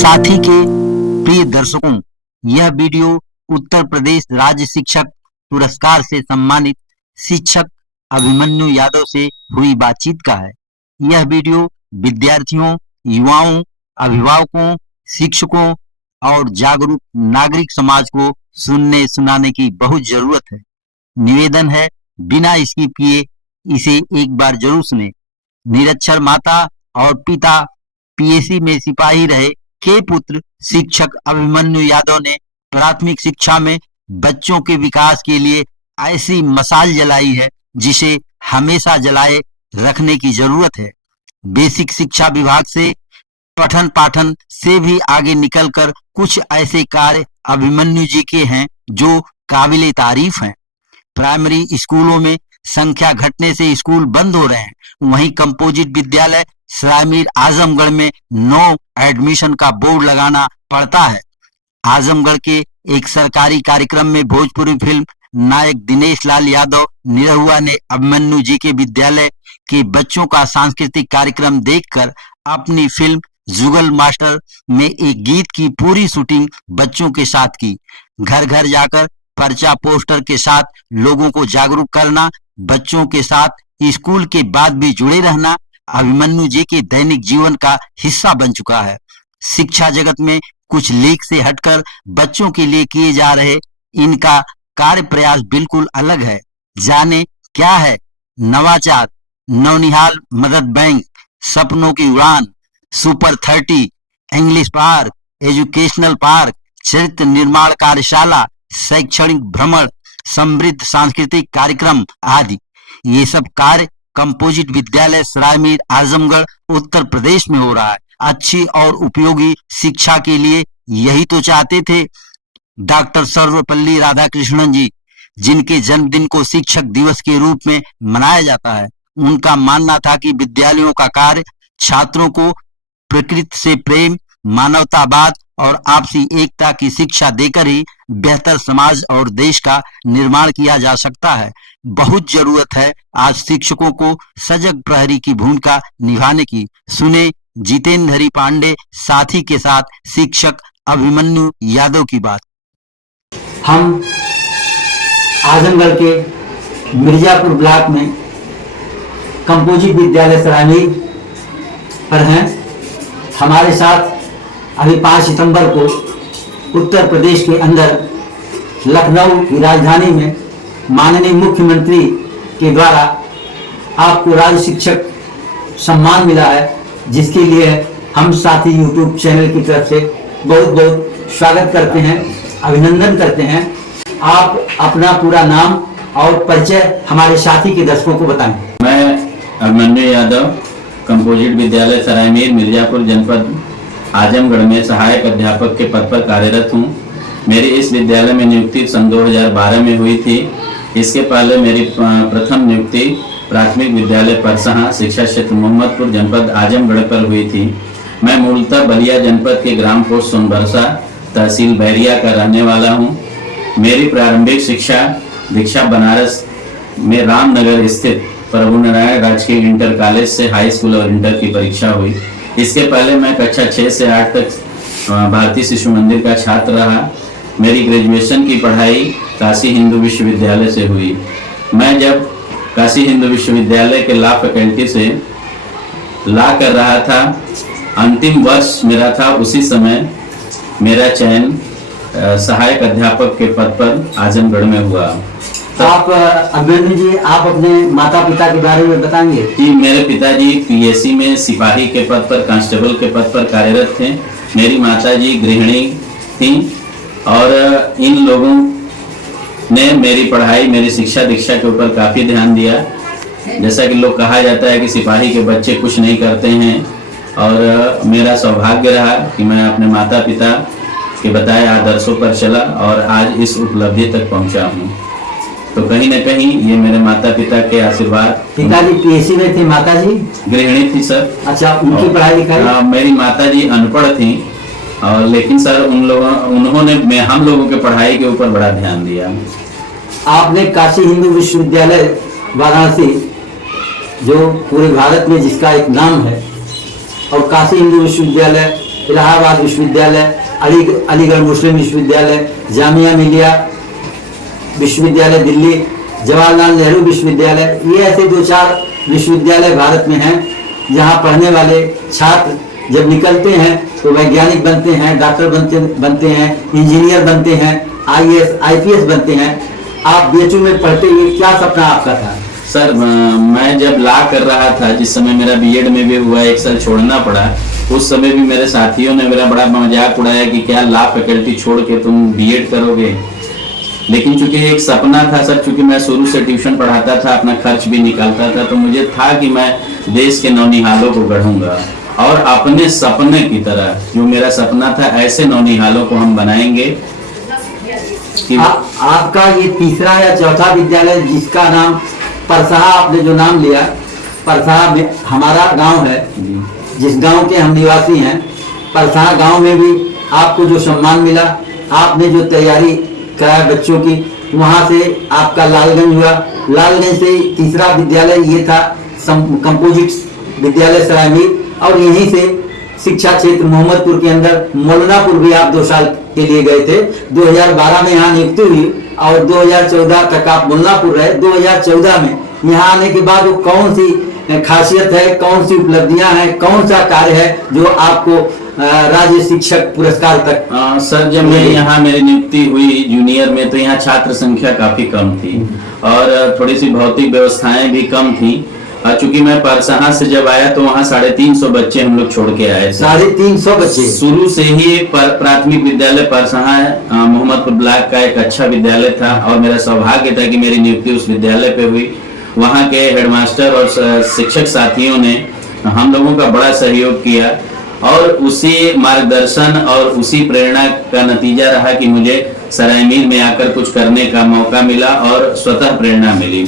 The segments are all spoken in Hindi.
साथी के प्रिय दर्शकों, यह वीडियो उत्तर प्रदेश राज्य शिक्षक पुरस्कार से सम्मानित शिक्षक अभिमन्यु यादव से हुई बातचीत का है। यह वीडियो विद्यार्थियों, युवाओं, अभिभावकों, शिक्षकों और जागरूक नागरिक समाज को सुनने सुनाने की बहुत जरूरत है। निवेदन है, बिना स्किप किए इसे एक बार जरूर सुने। निरक्षर माता और पिता पीएसी में सिपाही रहे के पुत्र शिक्षक अभिमन्यु यादव ने प्राथमिक शिक्षा में बच्चों के विकास के लिए ऐसी मशाल जलाई है जिसे हमेशा जलाए रखने की जरूरत है। बेसिक शिक्षा विभाग से पठन पाठन से भी आगे निकलकर कुछ ऐसे कार्य अभिमन्यु जी के हैं जो काबिले तारीफ हैं। प्राइमरी स्कूलों में संख्या घटने से स्कूल बंद हो रहे हैं, वहीं कंपोजिट विद्यालय सरायमीर आजमगढ़ में नो एडमिशन का बोर्ड लगाना पड़ता है। आजमगढ़ के एक सरकारी कार्यक्रम में भोजपुरी फिल्म नायक दिनेश लाल यादव निरहुआ ने अभिमन्यु जी के विद्यालय के बच्चों का सांस्कृतिक कार्यक्रम देखकर अपनी फिल्म जुगल मास्टर में एक गीत की पूरी शूटिंग बच्चों के साथ की। घर घर जाकर पर्चा पोस्टर के साथ लोगों को जागरूक करना, बच्चों के साथ स्कूल के बाद भी जुड़े रहना अभिमन्यु जी के दैनिक जीवन का हिस्सा बन चुका है। शिक्षा जगत में कुछ लीक से हटकर बच्चों के लिए किए जा रहे इनका कार्य प्रयास बिल्कुल अलग है। जाने क्या है नवाचार, नवनिहाल मदद बैंक, सपनों की उड़ान, super 30, English park, educational park, चरित्र निर्माण कार्यशाला, शैक्षणिक भ्रमण, समृद्ध सांस्कृतिक कार्यक्रम आदि। ये सब कार्य कंपोजिट विद्यालय सरायमीर आजमगढ़ उत्तर प्रदेश में हो रहा है। अच्छी और उपयोगी शिक्षा के लिए यही तो चाहते थे डॉक्टर सर्वपल्ली राधाकृष्णन जी, जिनके जन्मदिन को शिक्षक दिवस के रूप में मनाया जाता है। उनका मानना था कि विद्यालयों का कार्य छात्रों को प्रकृति से प्रेम, मानवतावाद और आपसी एकता की शिक्षा देकर ही बेहतर समाज और देश का निर्माण किया जा सकता है। बहुत जरूरत है आज शिक्षकों को सजग प्रहरी की भूमिका निभाने की। सुने जितेंद्र हरि पांडे साथी के साथ शिक्षक अभिमन्यु यादव की बात। हम आजमगढ़ के मिर्जापुर ब्लॉक में कंपोजिट विद्यालय सरायमीर पर हैं। हमारे साथ अभी 5 सितंबर को उत्तर प्रदेश के अंदर लखनऊ की राजधानी में माननीय मुख्यमंत्री के द्वारा आपको राज्य शिक्षक सम्मान मिला है, जिसके लिए हम साथी यूट्यूब चैनल की तरफ से बहुत बहुत स्वागत करते हैं, अभिनंदन करते हैं। आप अपना पूरा नाम और परिचय हमारे साथी के दर्शकों को बताएं। मैं अभिमन्यु यादव कंपोजिट विद्यालय सरायमीर मिर्जापुर जनपद आजमगढ़ में सहायक अध्यापक के पद पर कार्यरत हूँ। मेरी इस विद्यालय में नियुक्ति सन 2012 में हुई थी। इसके पहले मेरी प्रथम नियुक्ति प्राथमिक विद्यालय परसहा शिक्षा क्षेत्र मोहम्मदपुर जनपद आजमगढ़ पर हुई थी। मैं मूलतः बलिया जनपद के ग्राम पोस्ट सोनबरसा तहसील बैरिया का रहने वाला हूँ। मेरी प्रारंभिक शिक्षा दीक्षा बनारस में रामनगर स्थित प्रभु नारायण राजकीय इंटर कॉलेज से हाई स्कूल और इंटर की परीक्षा हुई। इसके पहले मैं कक्षा 6 से 8 तक भारतीय शिशु मंदिर का छात्र रहा। मेरी ग्रेजुएशन की पढ़ाई काशी हिंदू विश्वविद्यालय से हुई। मैं जब काशी हिंदू विश्वविद्यालय के लॉ फैकल्टी से लॉ कर रहा था, अंतिम वर्ष मेरा था, उसी समय मेरा चयन सहायक अध्यापक के पद पर आजमगढ़ में हुआ। तो आप अभिमन्यु जी, आप अपने माता पिता के बारे में बताएंगे? जी, मेरे पिताजी पीएसी में सिपाही के पद पर, कांस्टेबल के पद पर कार्यरत थे। मेरी माताजी गृहिणी थी और इन लोगों ने मेरी पढ़ाई, मेरी शिक्षा दीक्षा के ऊपर काफ़ी ध्यान दिया। जैसा कि लोग कहा जाता है कि सिपाही के बच्चे कुछ नहीं करते हैं, और मेरा सौभाग्य रहा कि मैं अपने माता पिता के बताए आदर्शों पर चला और आज इस उपलब्धि तक पहुंचा हूं। तो कहीं न कहीं ये मेरे माता पिता के आशीर्वाद। पिताजी पीएसी में थे, माताजी गृहिणी थी सर। अच्छा, उनकी पढ़ाई लिखाई? मेरी माताजी अनपढ़ थी, और लेकिन सर उन्होंने हम लोगों के पढ़ाई के ऊपर बड़ा ध्यान दिया। आपने काशी हिंदू विश्वविद्यालय वाराणसी, जो पूरे भारत में जिसका एक नाम है, और काशी हिंदू विश्वविद्यालय इलाहाबाद विश्वविद्यालय, अलीगढ़ मुस्लिम विश्वविद्यालय, जामिया मिलिया विश्वविद्यालय दिल्ली, जवाहरलाल नेहरू विश्वविद्यालय, ये ऐसे 2-4 विश्वविद्यालय भारत में हैं जहाँ पढ़ने वाले छात्र जब निकलते हैं तो वैज्ञानिक बनते हैं, डॉक्टर बनते हैं, इंजीनियर बनते हैं, IAS IPS बनते हैं। आप BHU में पढ़ते हुए क्या सपना आपका था? सर मैं जब ला कर रहा था, जिस समय मेरा बीएड में भी हुआ, 1 साल छोड़ना पड़ा, उस समय भी मेरे साथियों ने मेरा बड़ा मजाक उड़ाया कि क्या ला फैकल्टी छोड़ के तुम बीएड करोगे। लेकिन चूंकि एक सपना था सर, चूंकि मैं शुरू से ट्यूशन पढ़ाता था, अपना खर्च भी निकालता था, तो मुझे था कि मैं देश के नौनिहालों को गढ़ूंगा और अपने सपने की तरह, जो मेरा सपना था, ऐसे नौनिहालों को हम बनाएंगे कि आपका ये तीसरा या चौथा विद्यालय जिसका नाम परसहा, आपने जो नाम लिया, परसहा में हमारा गांव है, जिस गांव के हम निवासी हैं, परसहा गांव में भी आपको जो सम्मान मिला, आपने जो तैयारी कराया बच्चों की, वहां से आपका लालगंज हुआ, लालगंज से तीसरा विद्यालय ये था कंपोजिट विद्यालय सरायमीर, और यहीं से शिक्षा क्षेत्र मोहम्मदपुर के अंदर मौलानापुर भी आप 2 साल के लिए गए थे। 2012 में यहाँ नियुक्ति हुई और 2014 तक आप मौलानापुर रहे। 2014 में यहाँ आने के बाद वो कौन सी खासियत है, कौन सी उपलब्धियां हैं, कौन सा कार्य है जो आपको राज्य शिक्षक पुरस्कार तक? सर जब मैं यहाँ मेरी नियुक्ति हुई जूनियर में, तो यहाँ छात्र संख्या काफी कम थी और थोड़ी सी भौतिक व्यवस्थाएं भी कम थी। चूंकि मैं परसहा से जब आया तो वहाँ 350 बच्चे हम लोग छोड़ के आए। 350 बच्चे? शुरू से ही प्राथमिक विद्यालय परसहा मोहम्मदपुर ब्लॉक का एक अच्छा विद्यालय था और मेरा सौभाग्य था कि मेरी नियुक्ति उस विद्यालय पे हुई। वहाँ के हेडमास्टर और शिक्षक साथियों ने हम लोगों का बड़ा सहयोग किया और उसी मार्गदर्शन और उसी प्रेरणा का नतीजा रहा कि मुझे सरायमीर में आकर कुछ करने का मौका मिला और स्वतः प्रेरणा मिली।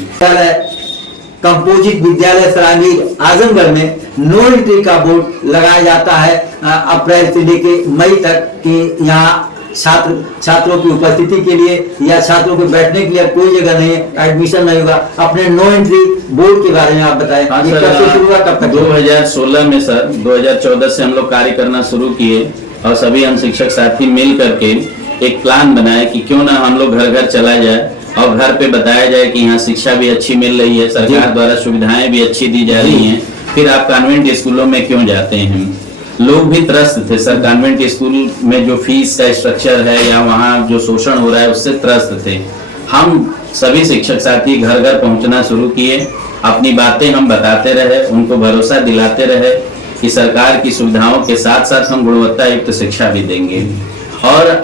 कंपोजिट विद्यालय सरायमीर आजमगढ़ में नो एंट्री का बोर्ड लगाया जाता है अप्रैल से लेके मई तक कि यहाँ छात्रों की उपस्थिति के लिए या छात्रों को बैठने के लिए कोई जगह नहीं है, एडमिशन नहीं होगा। अपने नो एंट्री बोर्ड के बारे में आप बताएं। हाँ ये कब से शुरू हुआ, कब तक? 2016 में सर, 2014 से हम लोग कार्य करना शुरू किए और सभी हम शिक्षक साथी मिल करके एक प्लान बनाए कि क्यों ना हम लोग घर घर चला जाए और घर पे बताया जाए कि यहाँ शिक्षा भी अच्छी मिल रही है, सरकार द्वारा सुविधाएं भी अच्छी दी जा रही हैं, फिर आप कॉन्वेंट स्कूलों में क्यों जाते हैं। लोग भी त्रस्त थे सर, कॉन्वेंट स्कूल में जो फीस का स्ट्रक्चर है या वहाँ जो शोषण हो रहा है उससे त्रस्त थे। हम सभी शिक्षक साथी घर घर पहुँचना शुरू किए, अपनी बातें हम बताते रहे, उनको भरोसा दिलाते रहे कि सरकार की सुविधाओं के साथ साथ हम गुणवत्ता युक्त शिक्षा भी देंगे। और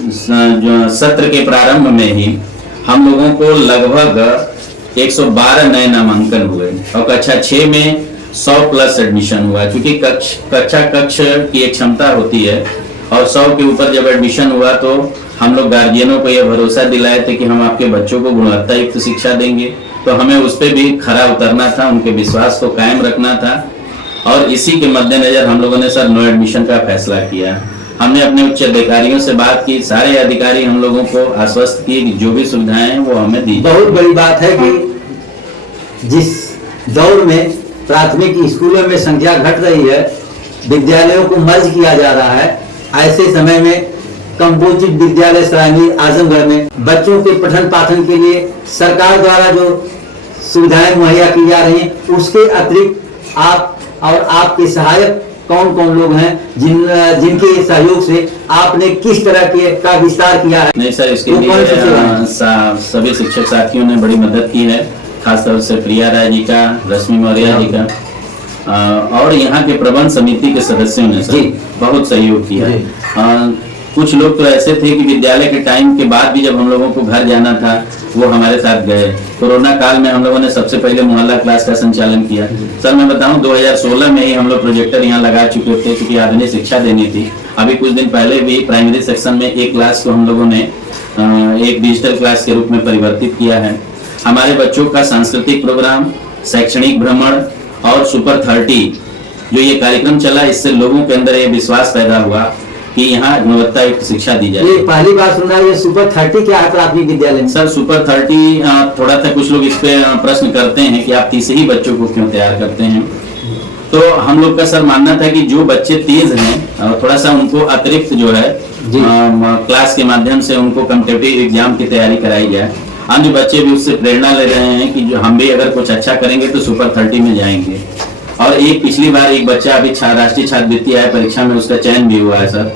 जो सत्र के प्रारंभ में ही हम लोगों को लगभग 112 नए नामांकन हुए और कक्षा 6 में 100+ एडमिशन हुआ। क्योंकि कक्षा की एक क्षमता होती है और 100 के ऊपर जब एडमिशन हुआ तो हम लोग गार्जियनों को यह भरोसा दिलाए थे कि हम आपके बच्चों को गुणवत्ता युक्त शिक्षा देंगे। तो हमें उस पर भी खरा उतरना था, उनके विश्वास को कायम रखना था और इसी के मद्देनजर हम लोगों ने सर नो एडमिशन का फैसला किया। हमने अपने उच्च अधिकारियों से बात की, सारे अधिकारी हम लोगों को आश्वस्त किए कि जो भी सुविधाएं हैं वो हमें दी। बहुत बड़ी बात है कि जिस दौर में प्राथमिक स्कूलों में संख्या घट रही है, विद्यालयों को मर्ज किया जा रहा है, ऐसे समय में कंपोजिट विद्यालय सरायमीर आजमगढ़ में बच्चों के पठन पाठन के लिए सरकार द्वारा जो सुविधाएं मुहैया की जा रही हैं, उसके अतिरिक्त आप और आपके सहायक कौन कौन लोग हैं जिनके सहयोग से आपने किस तरह का विस्तार किया है? नहीं सर, इसके लिए सभी शिक्षक साथियों ने बड़ी मदद की है, खासतौर से प्रिया राय जी का, रश्मि मौर्य जी का और यहाँ के प्रबंध समिति के सदस्यों ने सर बहुत सहयोग किया। कुछ लोग तो ऐसे थे कि विद्यालय के टाइम के बाद भी जब हम लोगों को घर जाना था वो हमारे साथ गए। कोरोना काल में हम लोगों ने सबसे पहले मोहल्ला क्लास का संचालन किया। सर मैं बताऊं 2016 में ही हम लोग प्रोजेक्टर यहाँ लगा चुके थे क्योंकि आधुनिक शिक्षा देनी थी। अभी कुछ दिन पहले भी प्राइमरी सेक्शन में एक क्लास को हम लोगों ने एक डिजिटल क्लास के रूप में परिवर्तित किया है। हमारे बच्चों का सांस्कृतिक प्रोग्राम, शैक्षणिक भ्रमण और सुपर 30 जो ये कार्यक्रम चला, इससे लोगों के अंदर ये विश्वास पैदा हुआ कि यहाँ गुणवत्ता युक्त शिक्षा दी जाए। ये पहली बार सुना, ये सुपर 30 क्या है प्राथमिक विद्यालय में? सर सुपर 30 थोड़ा सा कुछ लोग इस पे प्रश्न करते हैं कि आप 30 ही बच्चों को क्यों तैयार करते हैं। तो हम लोग का सर मानना था कि जो बच्चे तेज हैं थोड़ा सा उनको अतिरिक्त जो है क्लास के माध्यम से उनको कॉम्पिटिटिव एग्जाम की तैयारी कराई जाए। अन्य बच्चे भी उससे प्रेरणा ले रहे हैं कि जो हम भी अगर कुछ अच्छा करेंगे तो सुपर 30 में जाएंगे। और एक पिछली बार एक बच्चा अभी राष्ट्रीय छात्रवृत्ति आय परीक्षा में उसका चयन भी हुआ है सर।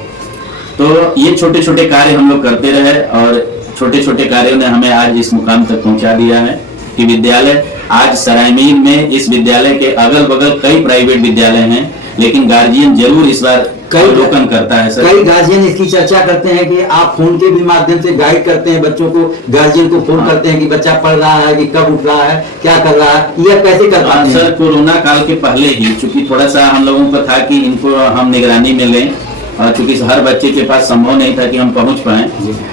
तो ये छोटे छोटे कार्य हम लोग करते रहे और छोटे छोटे कार्यों ने हमें आज इस मुकाम तक पहुंचा दिया है कि विद्यालय आज सरायमीर में, इस विद्यालय के अगल बगल कई प्राइवेट विद्यालय हैं, लेकिन गार्जियन जरूर इस बार अवलोकन करता है सर। कई गार्जियन इसकी चर्चा करते हैं कि आप फोन के भी माध्यम से गाइड करते हैं बच्चों को, गार्जियन को फोन करते हैं कि बच्चा पढ़ रहा है कि कब उठ रहा है, क्या कर रहा है, यह कैसे कर पाते हैं? सर कोरोना काल के पहले ही चूंकि थोड़ा सा हम लोगों को था कि इनको हम निगरानी में लें और चूंकि हर बच्चे के पास संभव नहीं था कि हम पहुंच पाए,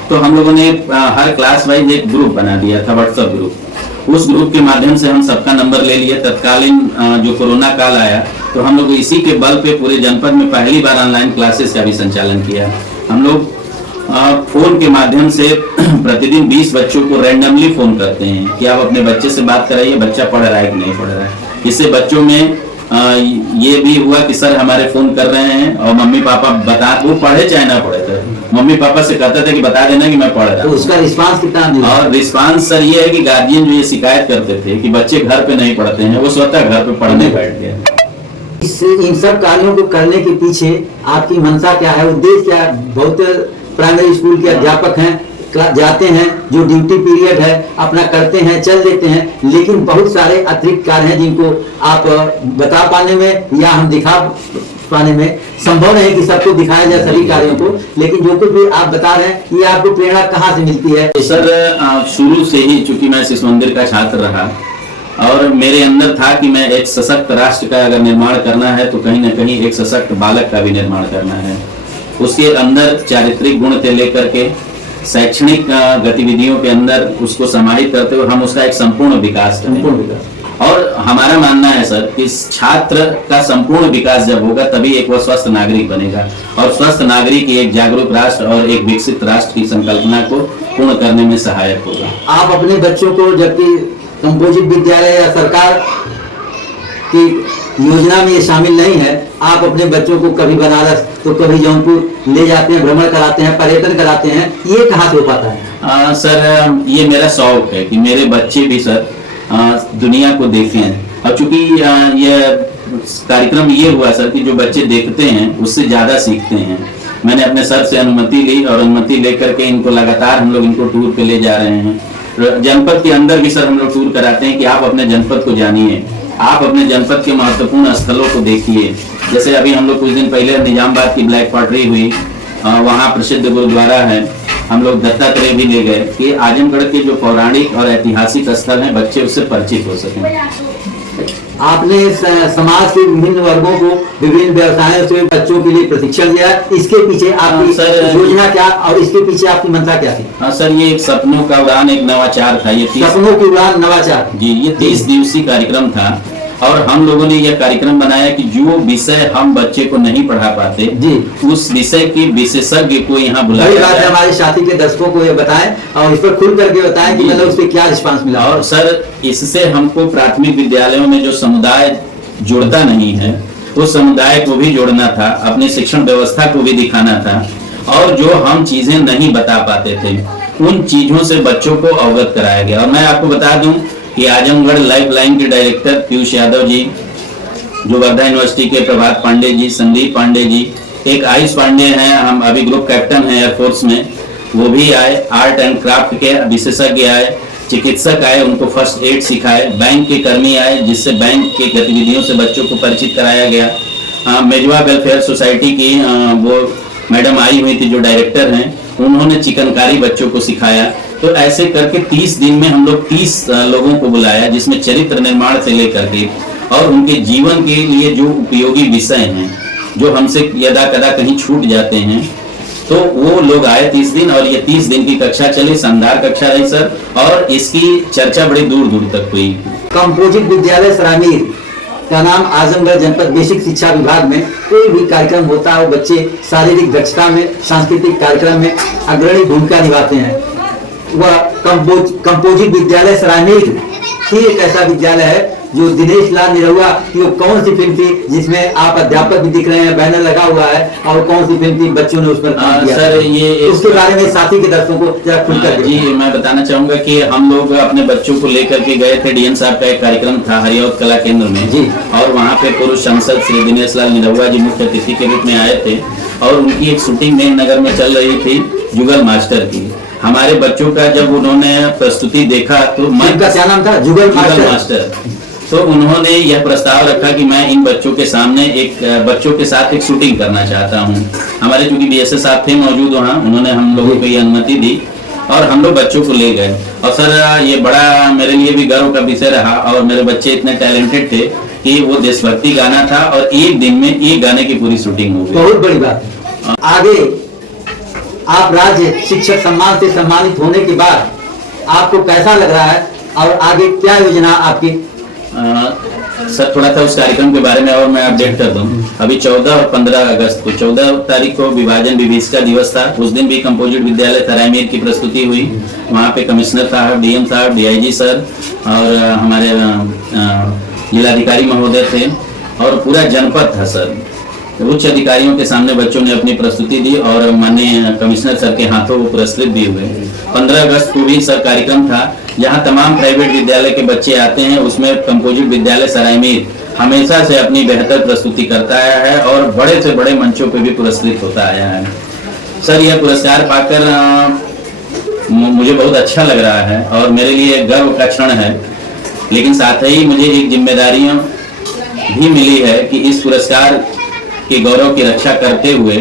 तो हम लोगों ने हर क्लास वाइज एक ग्रुप बना दिया था, व्हाट्सएप ग्रुप। उस ग्रुप के माध्यम से हम सबका नंबर ले लिए। तत्कालीन जो कोरोना काल आया तो हम लोग इसी के बल पे पूरे जनपद में पहली बार ऑनलाइन क्लासेस का भी संचालन किया। हम लोग फोन के माध्यम से प्रतिदिन 20 बच्चों को रैंडमली फोन करते हैं कि आप अपने बच्चे से बात कराइए, बच्चा पढ़ रहा है कि नहीं पढ़ रहा है। इससे बच्चों में ये भी हुआ कि सर हमारे फोन कर रहे हैं और मम्मी पापा बता, वो पढ़े चाहे ना पढ़े थे, मम्मी पापा से कहते थे कि बता देना कि मैं पढ़ रहा हूं। तो उसका रिस्पांस कितना दिया? और रिस्पांस सर ये है कि गार्जियन जो ये शिकायत करते थे कि बच्चे घर पे नहीं पढ़ते हैं, वो स्वतः घर पे पढ़ने बैठ गए। इन सब कार्यों को करने के पीछे आपकी मंशा क्या है, उद्देश्य क्या है? बहुत प्राइमरी स्कूल के अध्यापक हैं, जाते हैं, जो ड्यूटी पीरियड है अपना करते हैं, चल देते हैं, लेकिन बहुत सारे अतिरिक्त कार्य हैं जिनको आप बता पाने में या हम दिखा पाने में संभव नहीं कि सबको दिखाया जाए सभी कार्यों को, लेकिन जो कुछ भी आप बता रहे हैं ये आपको प्रेरणा कहाँ से मिलती है? सर शुरू से ही चूंकि मैं शिशु मंदिर का छात्र रहा और मेरे अंदर था कि मैं एक सशक्त राष्ट्र का अगर निर्माण करना है तो कहीं ना कहीं एक सशक्त बालक का भी निर्माण करना है। उसके अंदर चारित्रिक गुण से लेकर के शैक्षणिक गतिविधियों के अंदर उसको समाहित करते हुए हम उसका एक संपूर्ण विकास करें। और हमारा मानना है सर कि छात्र का संपूर्ण विकास जब होगा तभी एक वो स्वस्थ नागरिक बनेगा और स्वस्थ नागरिक एक जागरूक राष्ट्र और एक विकसित राष्ट्र की संकल्पना को पूर्ण करने में सहायक होगा। आप अपने बच्चों को, जबकि कंपोजिट विद्यालय या सरकार की योजना में ये शामिल नहीं है, आप अपने बच्चों को कभी बनारस तो कभी जौनपुर ले जाते हैं, भ्रमण कराते हैं, पर्यटन कराते हैं, ये कहाँ से हो पाता है? सर ये मेरा शौक है कि मेरे बच्चे भी सर दुनिया को देखें। और चूंकि ये कार्यक्रम ये हुआ सर कि जो बच्चे देखते हैं उससे ज्यादा सीखते हैं। मैंने अपने सर से अनुमति ली और अनुमति लेकर के इनको लगातार हम लोग इनको टूर पे ले जा रहे हैं। जनपद के अंदर भी सर हम लोग टूर कराते हैं कि आप अपने जनपद को जानिए, आप अपने जनपद के महत्वपूर्ण स्थलों को देखिए। जैसे अभी हम लोग कुछ दिन पहले निजामबाद की ब्लैक पॉटरी हुई, वहाँ प्रसिद्ध गुरुद्वारा है, हम लोग दत्तात्रेय भी ले गए कि आजमगढ़ के जो पौराणिक और ऐतिहासिक स्थल हैं बच्चे उससे परिचित हो सकें। आपने समाज के विभिन्न वर्गों को विभिन्न व्यवसायों से बच्चों के लिए प्रशिक्षण दिया, इसके पीछे आपकी योजना क्या और इसके पीछे आपकी मंशा क्या थी? हाँ सर, ये एक सपनों का उड़ान, एक नवाचार था। ये सपनों की उड़ान नवाचार जी, ये 30 दिवसीय कार्यक्रम था और हम लोगों ने यह कार्यक्रम बनाया कि जो विषय हम बच्चे को नहीं पढ़ा पाते जी, उस विषय के विशेषज्ञ को यहाँ बुलाया जाए। हमारे साथी के दर्शकों को ये बताएं और इस पर खुल करके बताएं कि मतलब उससे क्या रिस्पांस मिला। और सर इससे हमको प्राथमिक विद्यालयों में जो समुदाय जुड़ता नहीं है उस समुदाय को भी जोड़ना था, अपनी शिक्षण व्यवस्था को भी दिखाना था और जो हम चीजें नहीं बता पाते थे उन चीजों से बच्चों को अवगत कराया गया। और मैं आपको बता दूं कि आजमगढ़ लाइफ लाइन के डायरेक्टर पीयूष यादव जी, जो वर्धा यूनिवर्सिटी के प्रभात पांडे जी, संदीप पांडे जी, एक आयुष पांडे हैं, हम अभी ग्रुप कैप्टन हैं एयरफोर्स में, वो भी आए, आर्ट एंड क्राफ्ट के विशेषज्ञ आए, चिकित्सक आए, उनको फर्स्ट एड सिखाए, बैंक के कर्मी आए जिससे बैंक के गतिविधियों से बच्चों को परिचित कराया गया। मेजवा वेलफेयर सोसाइटी की वो मैडम आई हुई थी जो डायरेक्टर हैं, उन्होंने चिकनकारी बच्चों को सिखाया। तो ऐसे करके 30 दिन में हम लोग 30 लोगों को बुलाया जिसमें चरित्र निर्माण से लेकर के और उनके जीवन के लिए जो उपयोगी विषय हैं जो हमसे यदा कदा कहीं छूट जाते हैं, तो वो लोग आए 30 दिन और ये 30 दिन की कक्षा चली, शानदार कक्षा रही सर और इसकी चर्चा बड़ी दूर दूर तक हुई। कंपोजिट विद्यालय सरायमीर का नाम आजमगढ़ जनपद बेसिक शिक्षा विभाग में कोई भी कार्यक्रम होता है वो बच्चे शारीरिक दक्षता में, सांस्कृतिक कार्यक्रम में अग्रणी भूमिका निभाते हैं। वह कंपोजिट विद्यालय सरायमीर ही एक ऐसा विद्यालय है जो दिनेश लाल निरहुआ की वो कौन सी फिल्म थी जिसमें आप अध्यापक भी दिख रहे हैं, बैनर लगा हुआ है, और कौन सी फिल्म थी बच्चों ने उस पर काम किया? सर ये उसके बारे में साथी के दर्शकों को जरा खुलकर जी मैं बताना चाहूंगा कि हम लोग अपने बच्चों को लेकर के गए थे, डीएम साहब का एक कार्यक्रम था हरियावत कला केंद्र में जी। और वहाँ पे पूर्व सांसद श्री दिनेश लाल निरहुआ जी मुख्य अतिथि के रूप में आए थे और उनकी एक शूटिंग नगर में चल रही थी जुगल मास्टर की। हमारे बच्चों का जब उन्होंने प्रस्तुति देखा तो मन का क्या नाम था? जुगल मास्टर। तो उन्होंने यह प्रस्ताव रखा कि मैं इन बच्चों के सामने बच्चों के साथ एक शूटिंग करना चाहता हूं। हमारे चूंकि बीएसएस साहब थे मौजूद वहाँ, उन्होंने हम लोगों को ये अनुमति दी और हम लोग बच्चों को ले गए। और सर ये बड़ा मेरे लिए भी गर्व का विषय रहा और मेरे बच्चे इतने टैलेंटेड थे कि वो देशभक्ति गाना था और एक दिन में एक गाने की पूरी शूटिंग हो गई। बहुत बड़ी बात है। आगे आप राज्य शिक्षक सम्मान से सम्मानित होने के बाद आपको कैसा लग रहा है और आगे क्या योजना आपकी? सर थोड़ा सा उस कार्यक्रम के बारे में और मैं अपडेट कर दूं। अभी 14 और 15 अगस्त को 14 तारीख को विभाजन विभीषिका दिवस था। उस दिन भी कंपोजिट विद्यालय सरायमीर की प्रस्तुति हुई। वहाँ पे कमिश्नर साहब, डीएम साहब, डीआईजी सर और हमारे जिलाधिकारी महोदय थे और पूरा जनपद था सर। उच्च अधिकारियों के सामने बच्चों ने अपनी प्रस्तुति दी और माननीय कमिश्नर सर के हाथों वो पुरस्कृत भी हुए। 15 अगस्त को भी सर कार्यक्रम था जहां तमाम प्राइवेट विद्यालय के बच्चे आते हैं। उसमें कंपोजिट विद्यालय सरायमीर हमेशा से अपनी बेहतर प्रस्तुति करता आया है और बड़े से बड़े मंचों पे भी पुरस्कृत होता आया है। सर यह पुरस्कार पाकर मुझे बहुत अच्छा लग रहा है और मेरे लिए गर्व का क्षण है, लेकिन साथ ही मुझे एक जिम्मेदारियां भी मिली है कि इस पुरस्कार के गौरव की रक्षा करते हुए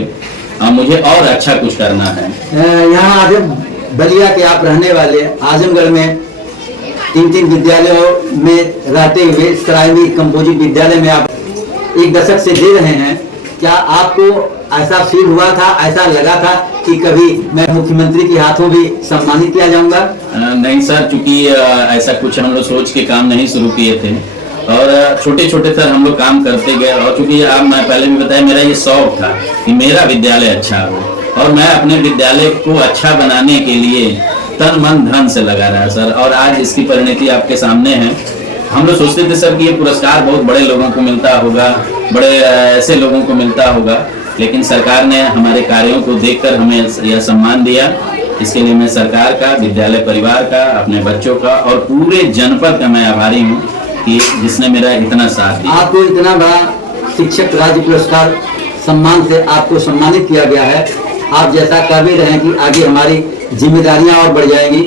मुझे और अच्छा कुछ करना है। यहाँ आजम बलिया के आप रहने वाले, आजमगढ़ में 3 विद्यालयों में रहते हुए सरायमीर कंपोजिट विद्यालय में आप 1 दशक से दे रहे हैं। क्या आपको ऐसा फील हुआ था, ऐसा लगा था कि कभी मैं मुख्यमंत्री के हाथों भी सम्मानित किया जाऊंगा? नहीं सर, चूंकि ऐसा कुछ हम लोग सोच के काम नहीं शुरू किए थे और छोटे छोटे सर हम लोग काम करते गए। और चूंकि आप मैं पहले भी बताया मेरा ये शौक था कि मेरा विद्यालय अच्छा हो और मैं अपने विद्यालय को अच्छा बनाने के लिए तन मन धन से लगा रहा सर। और आज इसकी परिणति आपके सामने है। हम लोग सोचते थे सर कि ये पुरस्कार बहुत बड़े लोगों को मिलता होगा, बड़े ऐसे लोगों को मिलता होगा, लेकिन सरकार ने हमारे कार्यों को देखकर हमें यह सम्मान दिया। इसके लिए मैं सरकार का, विद्यालय परिवार का, अपने बच्चों का और पूरे जनपद का मैं आभारी हूँ कि जिसने मेरा इतना साथ दिया। आपको इतना बड़ा शिक्षक राज्य पुरस्कार सम्मान से आपको सम्मानित किया गया है। आप जैसा कह भी रहे हैं कि आगे हमारी जिम्मेदारियां और बढ़ जाएंगी,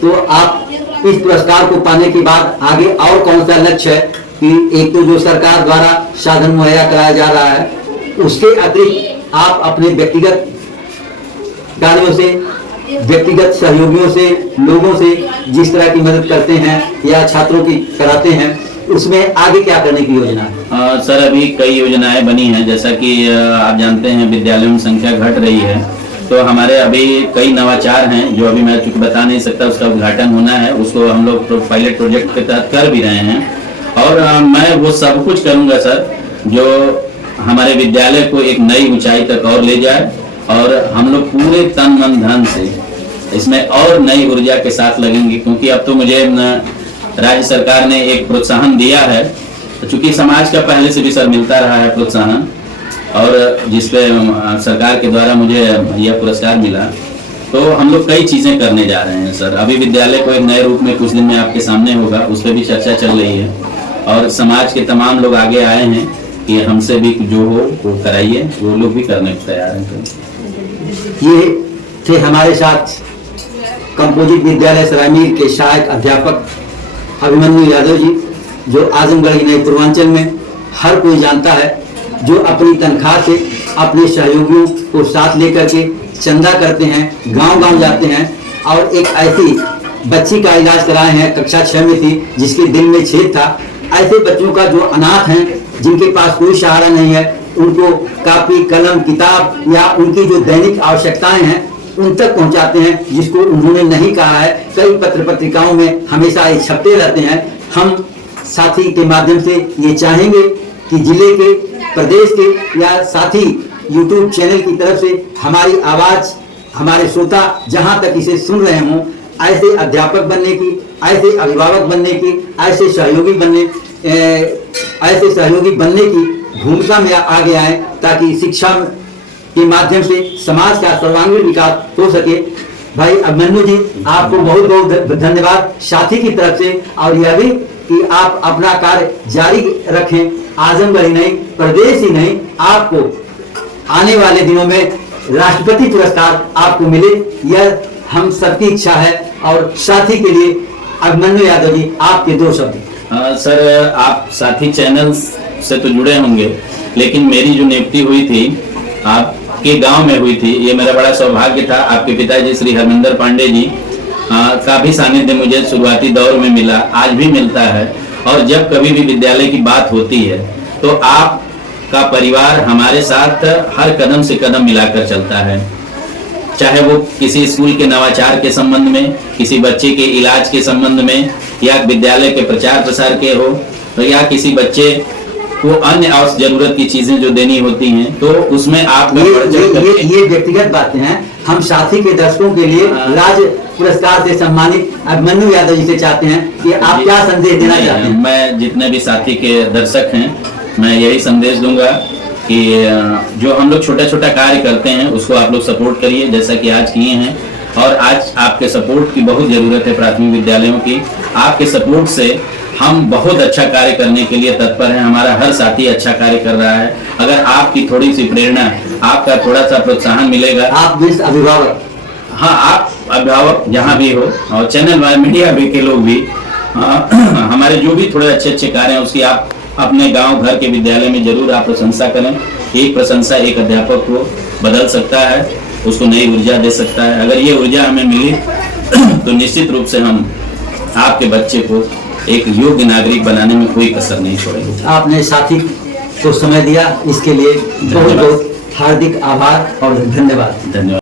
तो आप इस पुरस्कार को पाने के बाद आगे और कौन सा लक्ष्य है? कि एक तो जो सरकार द्वारा साधन मुहैया कराया जा रहा है, उसके अतिरिक्त आप अपने व्यक्तिगत कार्यों से, व्यक्तिगत सहयोगियों से, लोगों से जिस तरह की मदद करते हैं या छात्रों की कराते हैं, उसमें आगे क्या करने की योजना है? सर अभी कई योजनाएं बनी हैं, जैसा कि आप जानते हैं विद्यालयों में संख्या घट रही है, तो हमारे अभी कई नवाचार हैं जो अभी मैं चूंकि बता नहीं सकता, उसका उद्घाटन होना है। उसको हम लोग पायलट प्रोजेक्ट के तहत कर भी रहे हैं और मैं वो सब कुछ करूंगा सर जो हमारे विद्यालय को एक नई ऊंचाई तक और ले जाए और हम लोग पूरे तन मन धन से इसमें और नई ऊर्जा के साथ लगेंगे। क्योंकि अब तो मुझे राज्य सरकार ने एक प्रोत्साहन दिया है, चूंकि समाज का पहले से भी सर मिलता रहा है प्रोत्साहन, और जिसपे सरकार के द्वारा मुझे यह पुरस्कार मिला, तो हम लोग कई चीजें करने जा रहे हैं सर। अभी विद्यालय को एक नए रूप में कुछ दिन में आपके सामने होगा, उस पर भी चर्चा चल रही है और समाज के तमाम लोग आगे आए हैं कि हमसे भी जो हो वो कराइए, वो लोग भी करने को तैयार हैं। ये थे हमारे साथ कंपोजिट विद्यालय सरायमीर के सहायक अध्यापक अभिमन्यु यादव जी, जो आजमगढ़ ही नहीं पूर्वांचल में हर कोई जानता है, जो अपनी तनख्वाह से अपने सहयोगियों को साथ लेकर के चंदा करते हैं, गांव-गांव जाते हैं और एक ऐसी बच्ची का इलाज कराए हैं, कक्षा 6 में थी, जिसके दिल में छेद था। ऐसे बच्चों का जो अनाथ हैं, जिनके पास कोई सहारा नहीं है, उनको कापी, कलम, किताब या उनकी जो दैनिक आवश्यकताएं हैं उन तक पहुंचाते हैं, जिसको उन्होंने नहीं कहा है। कई पत्र पत्रिकाओं में हमेशा ये छपते रहते हैं। हम साथी के माध्यम से ये चाहेंगे कि जिले के, प्रदेश के या साथी यूट्यूब चैनल की तरफ से हमारी आवाज, हमारे श्रोता जहां तक इसे सुन रहे हों, ऐसे अध्यापक बनने की, ऐसे अभिभावक बनने की, ऐसे सहयोगी बनने ऐसे सहयोगी बनने की भूमिका में आगे आए, ताकि शिक्षा के माध्यम से समाज का सर्वांगीण विकास हो सके। भाई अभिमन्यु जी, आपको बहुत बहुत धन्यवाद साथी की तरफ से, और यह भी कि आप अपना कार्य जारी रखें। आजमगढ़ ही नहीं, प्रदेश ही नहीं, आपको आने वाले दिनों में राष्ट्रपति पुरस्कार आपको मिले, यह हम सबकी इच्छा है। और साथी के लिए अभिमन्यु यादव जी, आपके 2 शब्द। सर, आप साथी चैनल से तो जुड़े होंगे, लेकिन मेरी जो नियुक्ति हुई थी आपके गांव में हुई थी, ये मेरा बड़ा सौभाग्य था। आपके पिताजी श्री हरमिंदर पांडे जी का भी सानिध्य मुझे शुरुआती दौर में मिला, आज भी मिलता है। और जब कभी भी विद्यालय की बात होती है तो आपका परिवार हमारे साथ हर कदम से कदम मिलाकर चलता है, चाहे वो किसी स्कूल के नवाचार के संबंध में, किसी बच्चे के इलाज के संबंध में, या विद्यालय के प्रचार प्रसार के हो, तो या किसी बच्चे को अन्य आवश्यक जरूरत की चीजें जो देनी होती हैं, तो उसमें आप ये व्यक्तिगत बातें हैं। हम साथी के दर्शकों के लिए राज्य पुरस्कार से सम्मानित अभिमन्यु यादव जी से चाहते हैं कि आप क्या संदेश देना चाहते हैं। मैं जितने भी साथी के दर्शक हैं, मैं यही संदेश दूंगा कि जो हम लोग छोटा छोटा कार्य करते हैं उसको आप लोग सपोर्ट करिए, जैसा कि आज किए हैं। और आज आपके सपोर्ट की बहुत जरूरत है प्राथमिक विद्यालयों की। आपके सपोर्ट से हम बहुत अच्छा कार्य करने के लिए तत्पर हैं। हमारा हर साथी अच्छा कार्य कर रहा है। अगर आपकी थोड़ी सी प्रेरणा, आपका थोड़ा सा प्रोत्साहन मिलेगा। आप भी अभिभावक, हाँ, आप अभिभावक जहाँ भी हो, और चैनल वाले मीडिया भी के लोग भी, हमारे जो भी थोड़े अच्छे अच्छे कार्य हैं उसकी आप अपने गांव घर के विद्यालय में जरूर आप प्रशंसा करें। एक प्रशंसा एक अध्यापक को बदल सकता है, उसको नई ऊर्जा दे सकता है। अगर ये ऊर्जा हमें मिली तो निश्चित रूप से हम आपके बच्चे को एक योग्य नागरिक बनाने में कोई कसर नहीं छोड़ेंगे। आपने साथी को समय दिया, इसके लिए बहुत बहुत हार्दिक आभार और धन्यवाद।